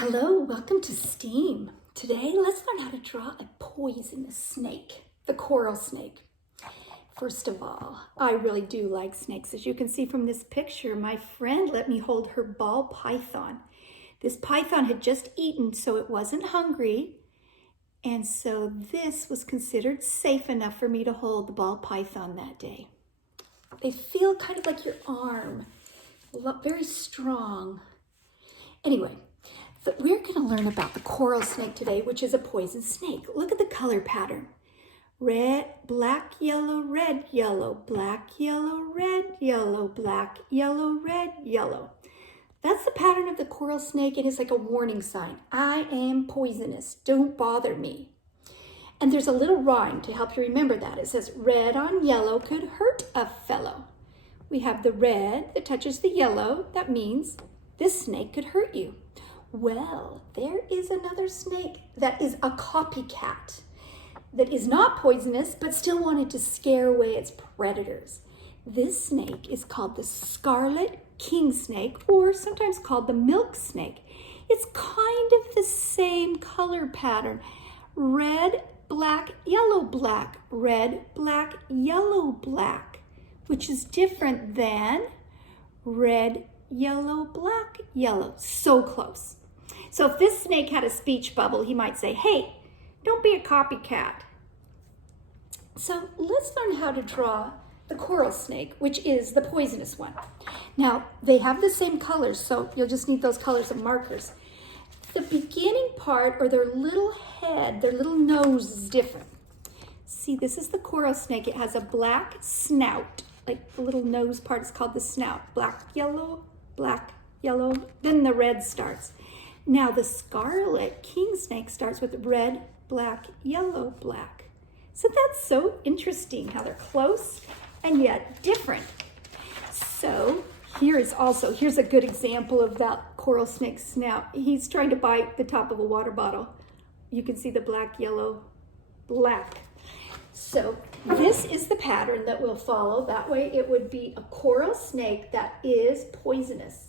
Hello, welcome to STEAM. Today, let's learn how to draw a poisonous snake, the coral snake. First of all, I really do like snakes. As you can see from this picture, my friend let me hold her ball python. This python had just eaten, so it wasn't hungry. And so this was considered safe enough for me to hold the ball python that day. They feel kind of like your arm, very strong. Anyway, we're going to learn about the coral snake today, which is a poison snake. Look at the color pattern. Red, black, yellow, red, yellow, black, yellow, red, yellow, black, yellow, red, yellow. That's the pattern of the coral snake. It is like a warning sign. I am poisonous. Don't bother me. And there's a little rhyme to help you remember that. It says, red on yellow could hurt a fellow. We have the red that touches the yellow. That means this snake could hurt you. Well, there is another snake that is a copycat that is not poisonous, but still wanted to scare away its predators. This snake is called the Scarlet King Snake, or sometimes called the milk snake. It's kind of the same color pattern. Red, black, yellow, black, red, black, yellow, black, which is different than red, yellow, black, yellow. So close. So if this snake had a speech bubble, he might say, hey, don't be a copycat. So let's learn how to draw the coral snake, which is the poisonous one. Now, they have the same colors, so you'll just need those colors of markers. The beginning part, or their little head, their little nose is different. See, this is the coral snake. It has a black snout, like the little nose part is called the snout. Black, yellow, then the red starts. Now the Scarlet King Snake starts with red, black, yellow, black. So that's so interesting how they're close and yet different. So here's a good example of that coral snake's snout. He's trying to bite the top of a water bottle. You can see the black, yellow, black. So this is the pattern that we'll follow. That way it would be a coral snake that is poisonous.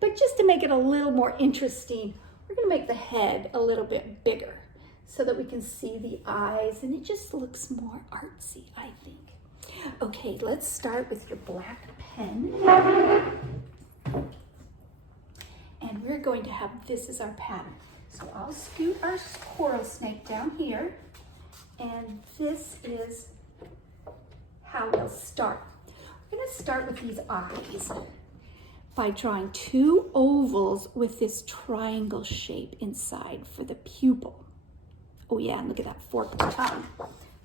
But just to make it a little more interesting, we're going to make the head a little bit bigger so that we can see the eyes, and it just looks more artsy, I think. Okay, let's start with your black pen. And we're going to have this as our pattern. So I'll scoot our coral snake down here, and this is how we'll start. We're going to start with these eyes by drawing two ovals with this triangle shape inside for the pupil. Oh yeah, and look at that forked tongue.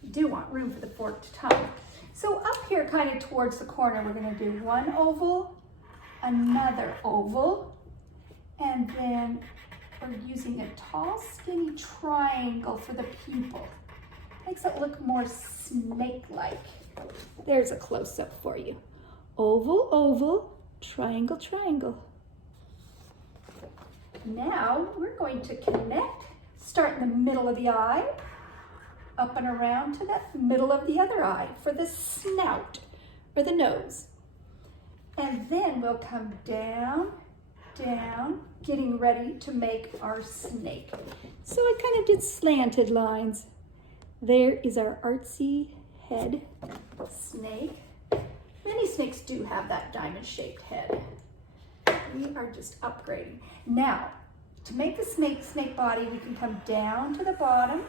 You do want room for the forked tongue. So up here, kind of towards the corner, we're gonna do one oval, another oval, and then we're using a tall, skinny triangle for the pupil. Makes it look more snake-like. There's a close-up for you. Oval, oval, triangle, triangle. Now we're going to connect, start in the middle of the eye, up and around to the middle of the other eye for the snout or the nose. And then we'll come down, down, getting ready to make our snake. So I kind of did slanted lines. There is our artsy head snake. Many snakes do have that diamond-shaped head. We are just upgrading. Now, to make the snake body, we can come down to the bottom,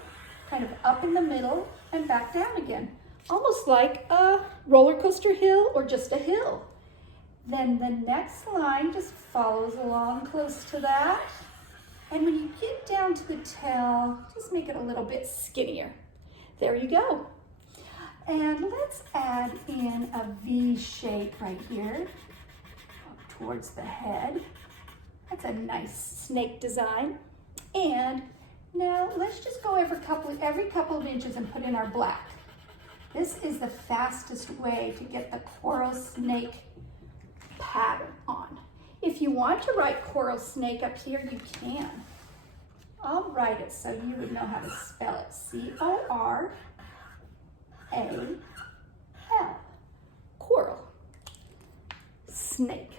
kind of up in the middle, and back down again. Almost like a roller coaster hill or just a hill. Then the next line just follows along close to that. And when you get down to the tail, just make it a little bit skinnier. There you go. And let's add in a V shape right here up towards the head. That's a nice snake design. And now let's just go every couple of inches and put in our black. This is the fastest way to get the coral snake pattern on. If you want to write coral snake up here, you can. I'll write it so you would know how to spell it. C-O-R-A-L, coral, snake,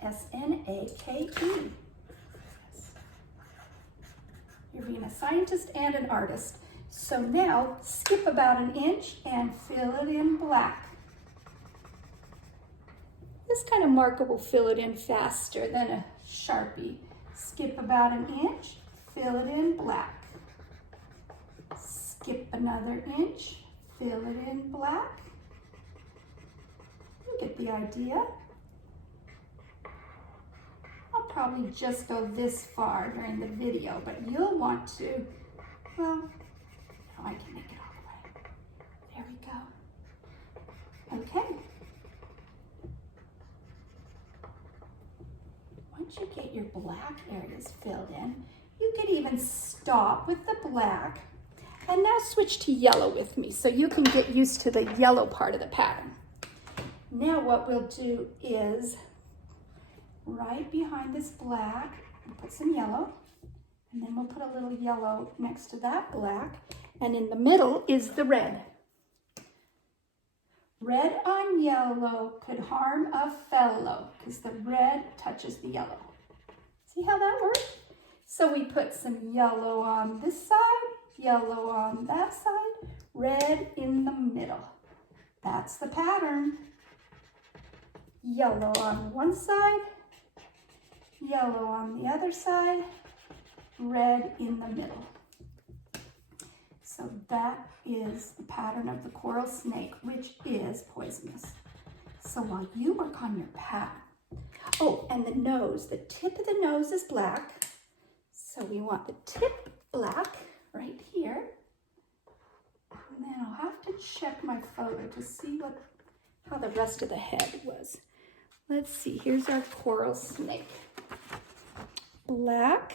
S-N-A-K-E. You're being a scientist and an artist. So now skip about an inch and fill it in black. This kind of marker will fill it in faster than a Sharpie. Skip about an inch, fill it in black. Skip another inch, fill it in black. You get the idea. I'll probably just go this far during the video, but you'll want to, well, now I can make it all the way. There we go. Okay. Once you get your black areas filled in, you could even stop with the black and now switch to yellow with me so you can get used to the yellow part of the pattern. Now what we'll do is right behind this black, we'll put some yellow, and then we'll put a little yellow next to that black, and in the middle is the red. Red on yellow could harm a fellow because the red touches the yellow. See how that works? So we put some yellow on this side, yellow on that side, red in the middle. That's the pattern. Yellow on one side, yellow on the other side, red in the middle. So that is the pattern of the coral snake, which is poisonous. So while you work on your pattern, oh, and the nose, the tip of the nose is black. So we want the tip black right here. And then I'll have to check my photo to see how the rest of the head was. Let's see, here's our coral snake. Black,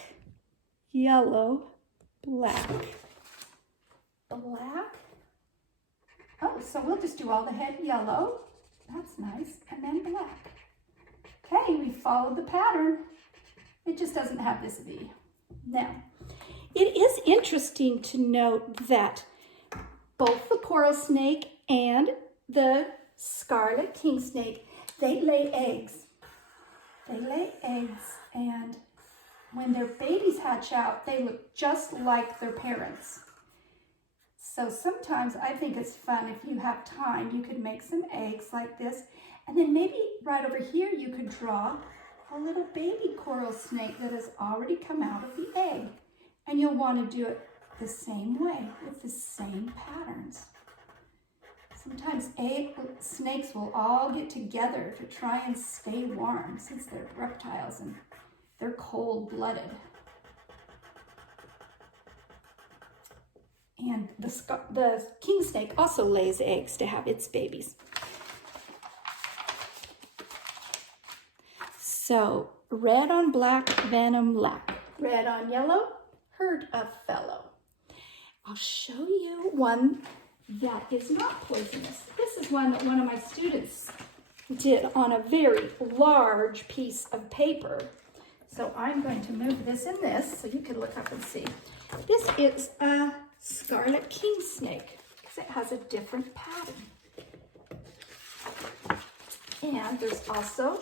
yellow, black. Black. Oh, so we'll just do all the head yellow. That's nice. And then black. Okay, we followed the pattern. It just doesn't have this V. Now, it is interesting to note that both the coral snake and the Scarlet King Snake, they lay eggs. They lay eggs, and when their babies hatch out, they look just like their parents. So sometimes I think it's fun, if you have time, you could make some eggs like this, and then maybe right over here you could draw a little baby coral snake that has already come out of the egg. And you'll want to do it the same way with the same patterns. Sometimes snakes will all get together to try and stay warm since they're reptiles and they're cold-blooded. And the king snake also lays eggs to have its babies. So red on black, venom lack. Red on yellow, hurt a fellow. I'll show you one that is not poisonous. This is one that one of my students did on a very large piece of paper. So I'm going to move this in this so you can look up and see. This is a Scarlet King Snake because it has a different pattern. And there's also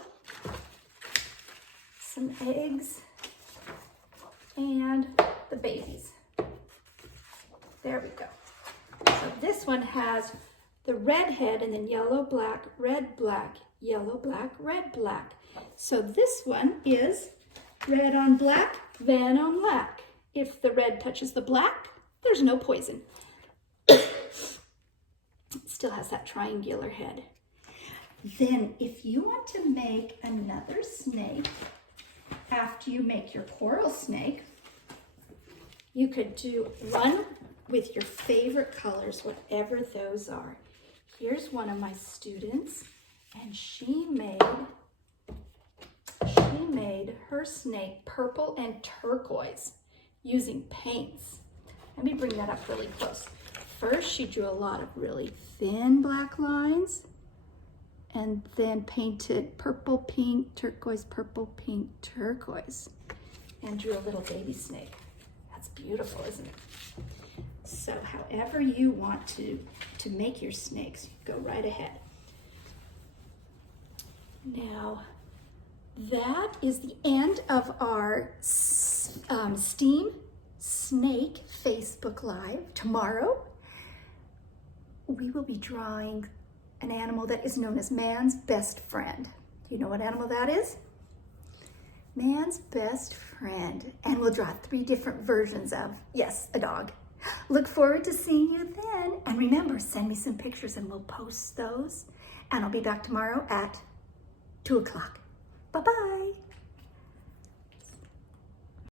some eggs and the babies. There we go. So this one has the red head and then yellow, black, red, black, yellow, black, red, black. So this one is red on black, venom lack. If the red touches the black, there's no poison. It still has that triangular head. Then if you want to make another snake after you make your coral snake, you could do one with your favorite colors, whatever those are. Here's one of my students, and she made her snake purple and turquoise using paints. Let me bring that up really close. First, she drew a lot of really thin black lines and then painted purple, pink, turquoise, purple, pink, turquoise, and drew a little baby snake. That's beautiful, isn't it? So however you want to make your snakes, go right ahead. Now, that is the end of our steam Snake Facebook Live. Tomorrow, we will be drawing an animal that is known as man's best friend. Do you know what animal that is? Man's best friend. And we'll draw 3 different versions of, yes, a dog. Look forward to seeing you then. And remember, send me some pictures and we'll post those. And I'll be back tomorrow at 2 o'clock. Bye-bye.